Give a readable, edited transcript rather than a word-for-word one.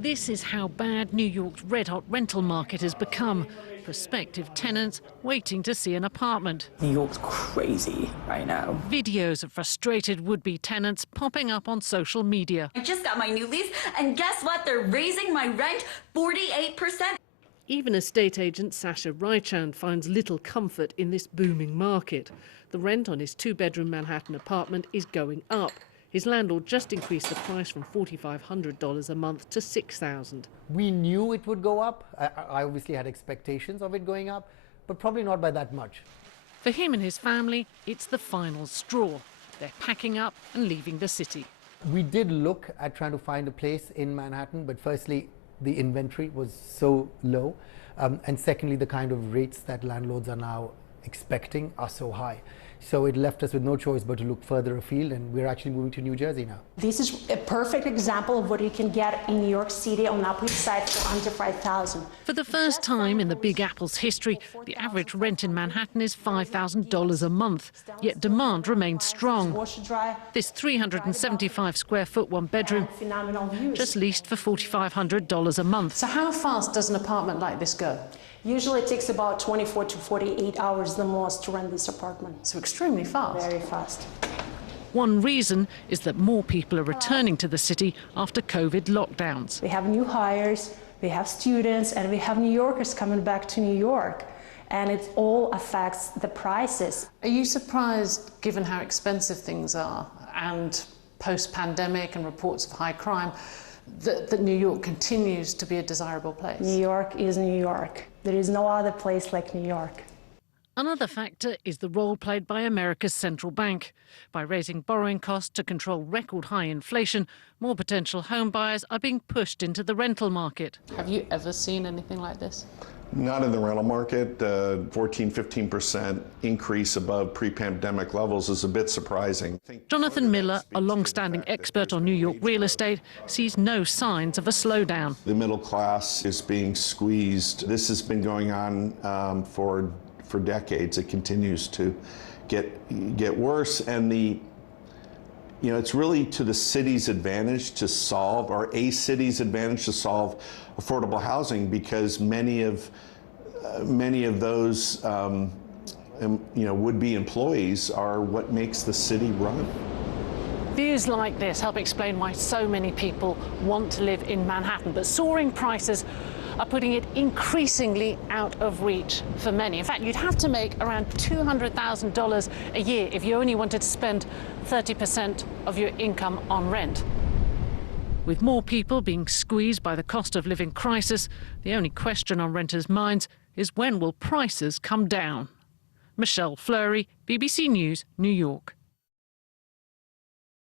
This is how bad New York's red-hot rental market has become. Prospective tenants waiting to see an apartment. New York's crazy right now. Videos of frustrated would-be tenants popping up on social media. I just got my new lease, and guess what? They're raising my rent 48%. Even estate agent Sasha Rychand finds little comfort in this booming market. The rent on his two-bedroom Manhattan apartment is going up. His landlord just increased the price from $4,500 a month to $6,000. We knew it would go up. I obviously had expectations of it going up, but probably not by that much. For him and his family, it's the final straw. They're packing up and leaving the city. We did look at trying to find a place in Manhattan, but firstly, the inventory was so low. And secondly, the kind of rates that landlords are now expecting are so high. So it left us with no choice but to look further afield, and we're actually moving to New Jersey now. This is a perfect example of what you can get in New York City on Upper East Side for under $5,000. For the first time in the Big Apple's history, the average rent in Manhattan is $5,000 a month, yet demand remains strong. This 375-square-foot one-bedroom just leased for $4,500 a month. So how fast does an apartment like this go? Usually it takes about 24 to 48 hours the most to rent this apartment. So extremely fast. Very fast. One reason is that more people are returning to the city after COVID lockdowns. We have new hires, we have students, and we have New Yorkers coming back to New York. And it all affects the prices. Are you surprised, given how expensive things are and post-pandemic and reports of high crime, that New York continues to be a desirable place? New York is New York. There is no other place like New York. Another factor is the role played by America's central bank. By raising borrowing costs to control record-high inflation, more potential home buyers are being pushed into the rental market. Have you ever seen anything like this? Not in the rental market. 14–15% increase above pre-pandemic levels is a bit surprising. Jonathan Miller, a long-standing expert on New York real estate, sees no signs of a slowdown. The middle class is being squeezed. This has been going on for decades. It continues to get worse, and it's really to the city's advantage to solve, or a city's advantage to solve, affordable housing, because many of those would-be employees are what makes the city run. Views like this help explain why so many people want to live in Manhattan, but soaring prices are putting it increasingly out of reach for many. In fact, you'd have to make around $200,000 a year if you only wanted to spend 30% of your income on rent. With more people being squeezed by the cost of living crisis, the only question on renters' minds is when will prices come down? Michelle Fleury, BBC News, New York.